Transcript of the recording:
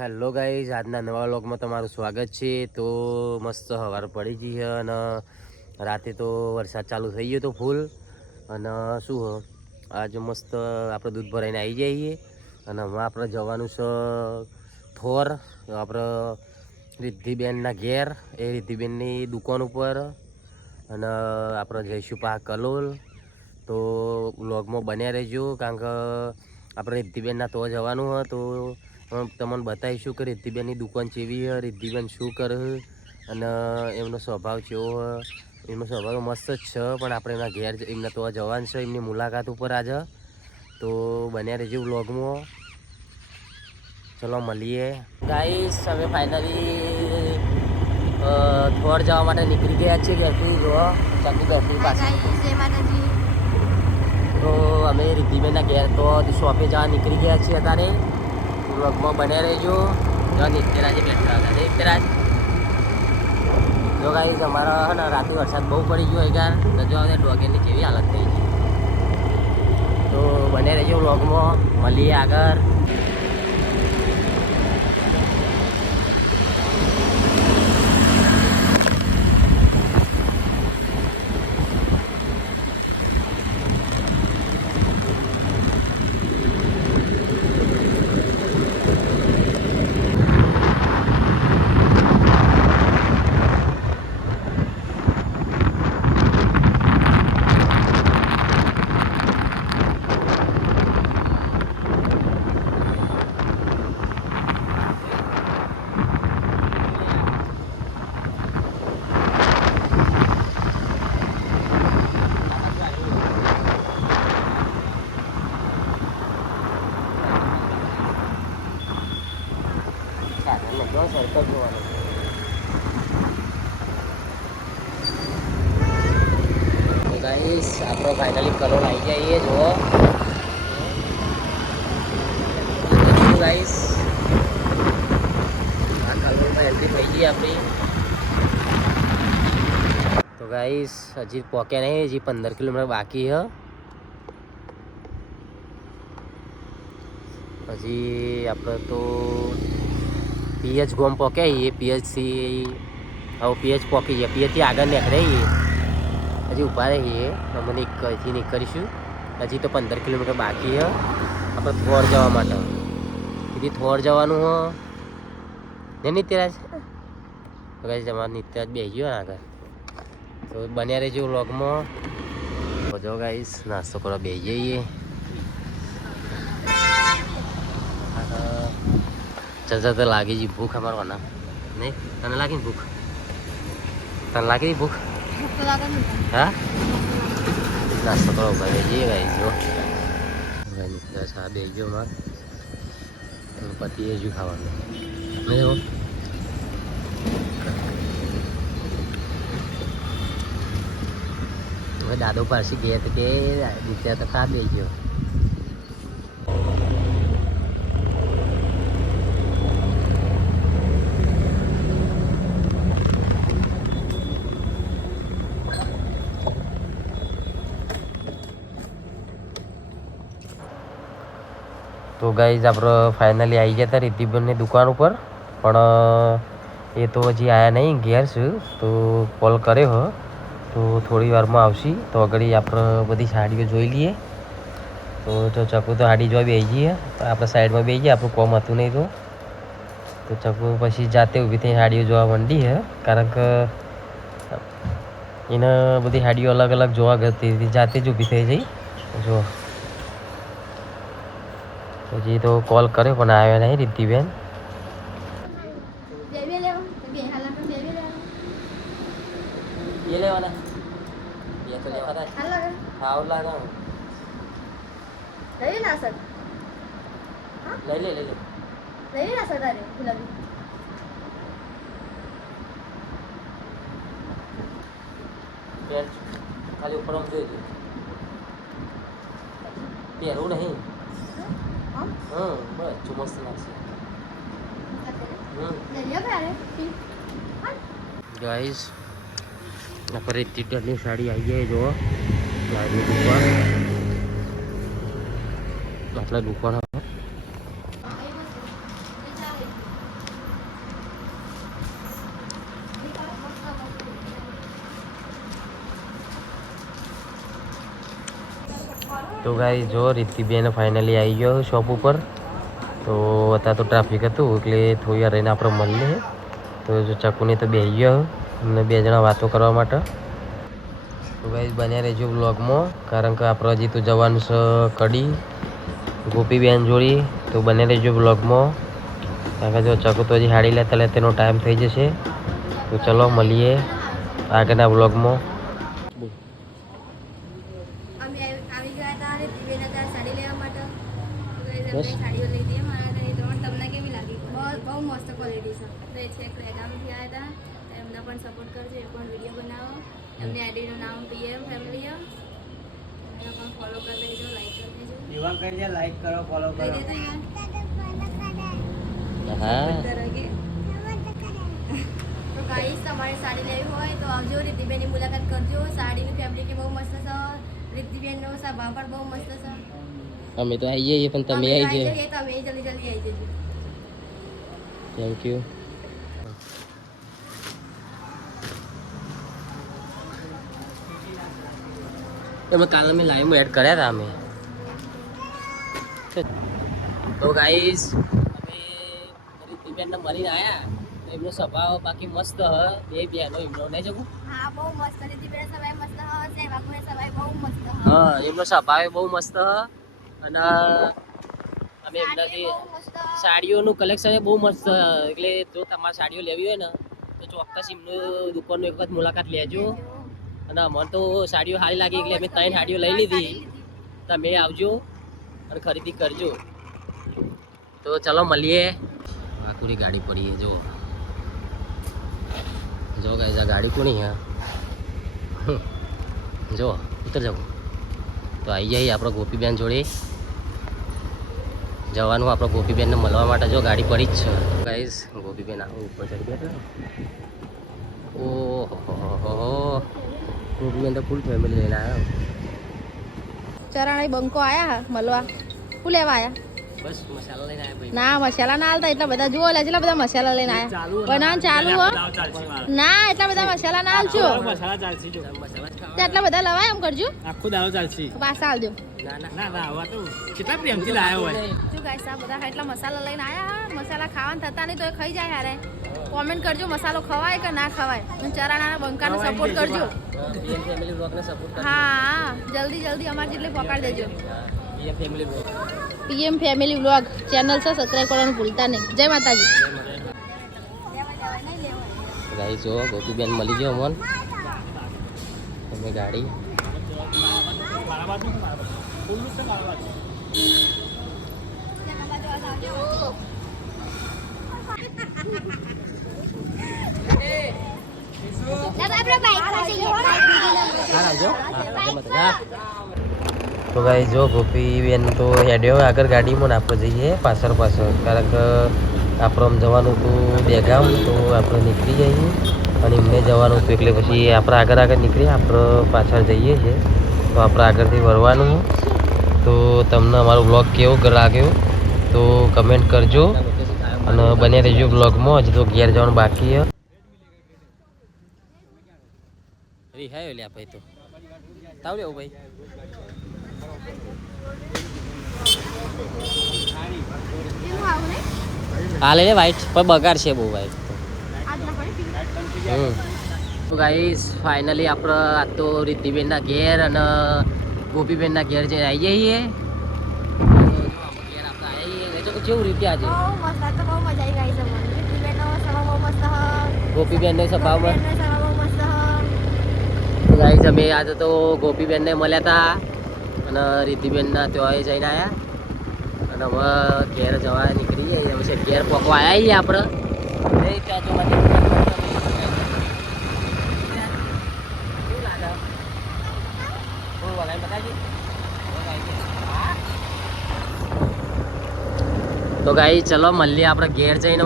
Hello guys, આજના નવા વ્લોગમાં તમારું સ્વાગત છે. તો મસ્ત હવાર પડી ગઈ છે અને રાતે તો વરસાદ ચાલુ થઈ ગયો તો ફૂલ. અને શું હો, આજે મસ્ત આપણે દૂધ ભરાઈને આવી જઈએ. અને હમણાં આપણે જવાનું છે થોર, આપણે રિદ્ધિબેનના ઘેર. એ રિદ્ધિબેનની દુકાન ઉપર. અને આપણે જઈશું પા કલોલ. તો વ્લોગમાં બન્યા રહેજો, કારણ કે આપણે રિદ્ધિબેનના તો જવાનું હોય તો તમને બતાવીશું કે રિદ્ધિબેનની દુકાન કેવી છે. રિદ્ધિબેન શું કરે અને એમનો સ્વભાવ કેવો છે? એમનો સ્વભાવ મસ્ત જ છે પણ આપણે એમના ઘેર એમને તો જવાનું છે. એમની મુલાકાત ઉપર આજે. તો બન્યા રહેજો વ્લોગમાં. ચલો મળીએ. ગાઈસ અમે ફાઇનલી થોડ જવા માટે નીકળી ગયા છીએ ઘરથી. જો ચાકુ બેઠી પાસે તો અમે રિદ્ધિબેનના ઘેર તો શોપે જવા નીકળી ગયા છીએ અત્યારે. વ્લોગમાં બને રહેજો. જો નિત્યરાજે બેઠા હતા નિત્યરાજ જો. કાંઈ તમારો હે ને રાતે વરસાદ બહુ પડી ગયો યાર, તો જો હવે ડોગેની કેવી હાલત થઈ છે તો બને રહેજો વ્લોગમાં મળીએ આગળ સાધનને જો સર્કલ જોવાનું છે. તો ગાઈસ આપણો ફાઇનલી કલોલ આવી જાય એ, જુઓ. ગાઈસ આ કલોલમાં એન્ટ્રી થઈ ગઈ આપણી. તો ગાઈસ હજી પહોંચ્યા નહીં, હજી પંદર કિલોમીટર બાકી હ. હજી આપણે તો પીએચ ગોમ પહોંચ્યા એ પીએચથી હવે પીએચ પહોંચી ગયા, પીએચથી આગળ નીકળીએ હજી ઊભા રહીએ. અમે અહીંથી નીકળીશું. હજી તો પંદર કિલોમીટર બાકી છે. આપણે થોર જવા માટે. કીધી થોર જવાનું હો. ને નિત્યરાજ? કઈ તમારે નિત્યરાજ બે ગયો આગળ. તો બન્યા રહેજો વ્લોગમાં. જો ગાઈશ નાસ્તો કરવા બેસી જઈએ ચાલ તો લાગી જી ભૂખ અમારો ના નહીં? તને લાગી ભૂખ? તને લાગી ભૂખ? હા? નાસ્તો કરો, ભાઈ. જઈએ ભાઈ જો. ભાઈ દસ આ બે જો માં. પતિ એ જ ખાવાનું. હો હવે દાદો પાછી ગયા તો કે દીત્યા તો ખા તો ગાઈઝ આપણે ફાઇનલી આવી ગયા હતા રિદ્ધિબેનની દુકાન ઉપર. પણ એ તો હજી આવ્યા નહીં, ઘેર છે. તો કોલ કર્યો હો. તો થોડી વારમાં આવશે. તો આગળ આપણે બધી સાડીઓ જોઈ લઈએ. તો જો ચકુ તો સાડી જોવા બેસી જઈએ આપણે સાઈડમાં બેસી જઈએ આપણું કોમ હતું નહીં તો. તો ચકુ પછી જાતે ઊભી થઈ સાડીઓ જોવા માંડી હે. કારણ કે, એને બધી સાડીઓ અલગ અલગ જોવા ગતી હતી. જાતે જ ઊભી થઈ જઈ જો હજી તો કોલ કર્યો પણ આવ્યો નહીં રિદ્ધિબેન. ખાલી ઉપર જોઈ પહેરવું નહીં. હમ બસ ચુમસ્ત લાગશે ગાઈસ આપણે ઘરની સાડી આવી જાય જો ગાયની દુકાન. આપણે દુકાન હવે તો ગાઈ જો રીતિબેન ફાઇનલી આવી ગયો શોપ ઉપર, તો અત્યારે તો ટ્રાફિક હતું, એટલે થોડી વાર રહીને આપણે મળીએ તો જો ચકુની તો બેસી ગયો, અમને બે જણા વાતો કરવા માટે. તો ગાઈ બન્યા રહેજો બ્લોગમાં કારણ કે આપણે હજી તો જવાનું છે કડી, ગોપીબેન જોડી. તો બને રહેજો બ્લોગમાં કારણ કે જો ચકુ તો હજી હાડી લેતા લેતા તેનો ટાઈમ થઈ જશે. તો ચલો મળીએ આગળના બ્લોગમાં અમે આવી આવી ગયા હતા અને દિવ્યનગર સાડી લેવા માટે તો guys, બસ. સાડીઓ લીધી મારા ઘરે તો તમને કેવી લાગી? બહુ બહુ મસ્ત ક્વોલિટી છે. એ છે પ્લેગામથી આવ્યા હતા એમને પણ સપોર્ટ કરજો એ પણ વીડિયો બનાવો. એમની આઈડીનું નામ પીએમ ફેમિલી એમને પણ ફોલો કરી દેજો લાઈક કરી દેજો. એવા કરજે લાઈક કરો ફોલો કરો તો ગાઈસ તમારે સાડી લેવી હોય તો આવજો રિદ્ધિબેનની મુલાકાત કરજો. સાડીની ફેબ્રિક બહુ મસ્ત છે. રિદ્ધિબેનનો ભાવ પણ બહુ મસ્ત છે. અમે તો આવી જઈએ પણ તમે આવી જઈએ. જઈએ તમે જલ્દી જલ્દી આવી જજો થેન્ક યુ એમાં કાલે મેં લાઈવમાં એડ કર્યા હતા અમે. તો ગાઈસ અમે બેનને મળીને આવ્યા એમનો સ્વભાવ બાકી મસ્ત હ. બે બેનો એમનો નહીં જવું હા બહુ મસ્ત. રિદ્ધિબેન સવાય મસ્ત હ બહુ મસ્ત હા એમનો સ્વભાવ બહુ મસ્ત હ. અને અમે એમનાથી. સાડીઓનું કલેક્શન બહુ મસ્ત એટલે જો તમારે સાડીઓ લેવી હોય ને તો ચોક્કસ એમનું દુકાનનું એક વખત મુલાકાત લેજો. અને અમને તો સાડીઓ સારી લાગી એટલે અમે ત્રણ સાડીઓ લઈ લીધી. તમે આવજો અને ખરીદી કરજો. તો ચલો મળીએ. આકુરી ગાડી પડી જો. જો ગાઈઝ આ ગાડી કોની હા જો ઉતર જાવ તો આવી જઈએ આપણે ગોપીબેન જોડે. જવાનું આપણે ગોપીબેનને મળવા માટે જો ગાડી પડી જ છે. ગાઈઝ ગોપીબેન આવું ઉપર ચડી બેઠા ઓહો ગોપીબેન તો ફૂલ ફેમિલી લઈને આવ્યા ચરાણા બંકો આયા મળવા. શું લેવા આયા? બસ મસાલા લઈને આવ્યા ના મસાલા ના આલતા એટલા બધા જુઓ લે એટલા બધા મસાલા લઈને ચાલુ હો. ના એટલા બધા મસાલા ના મસાલા એટલા બધા લવાય એમ કરજો. આખો દાવો ચાલશે. પાછા આલજો ના ના ના ના આવા તો કેટલા પ્રેમથી લાવ્યો હોય. જો ગાઈસ આ બધા એટલા મસાલા લઈને આયા મસાલા ખાવાના થતા નહીં તો એ ખાઈ જાય હારે. કોમેન્ટ કરજો મસાલો ખવાય કે ના ખવાય. અને ચરાણાના બંકાને સપોર્ટ કરજો. બીએમ ફેમિલી બ્લોગને સપોર્ટ કરો હા જલ્દી જલ્દી અમારી જેટલી પકડી દેજો. PM family blog PM family vlog channel છે સબસ્ક્રાઇબ કરવાનું ભૂલતા નહીં. જય માતાજી. ગાઈસ જો ગોપીબેન મળી ગયો મન તમે ગાડી? તો ભાઈ જો ગોપીબેન તો હેડ્યો આગળ ગાડીમાં આપણે જઈએ પાછળ પાછળ. કારણ કે આપણે આમ જવાનું હતું બેગામ તો આપણે નીકળી જઈએ. અને એમને જવાનું હતું એટલે પછી આપણે આગળ આગળ નીકળીએ આપણે પાછળ જઈએ છીએ. તો આપણે આગળથી વળવાનું તો તમને અમારો બ્લોગ કેવો લાગ્યો તો કમેન્ટ કરજો. અને બને રહેજો બ્લોગમાં હજી તો ઘેર જવાનું બાકી રિહાયો લ્યા ભાઈ તો. તાવ લેવું ભાઈ. હા લે વાઈટ. પણ બગાડ છે બહુ વ્હાઈટ તો ગાઈસ ફાઇનલી આપણે આ તો રિદ્ધિબેનના ઘેર અને ગોપીબેનના ઘેર જઈને આવી જઈએ. કેવું રીતે આજે? ગોપીબેનનો સ્વભાવમાં ગાઈસ અમે આજે તો ગોપીબેનને મળ્યા હતા અને રિદ્ધિબેનના ત્યાં જઈને આવ્યા અને હવે ઘેર જવા નીકળી જઈએ હવે ઘેર પકવા આવ્યા છીએ આપણે ત્યાં જોવા કેવું લાગે થોડું વગાડી બતાવજો તો ગાઈ ચલો મળીએ આપણે ઘેર જઈને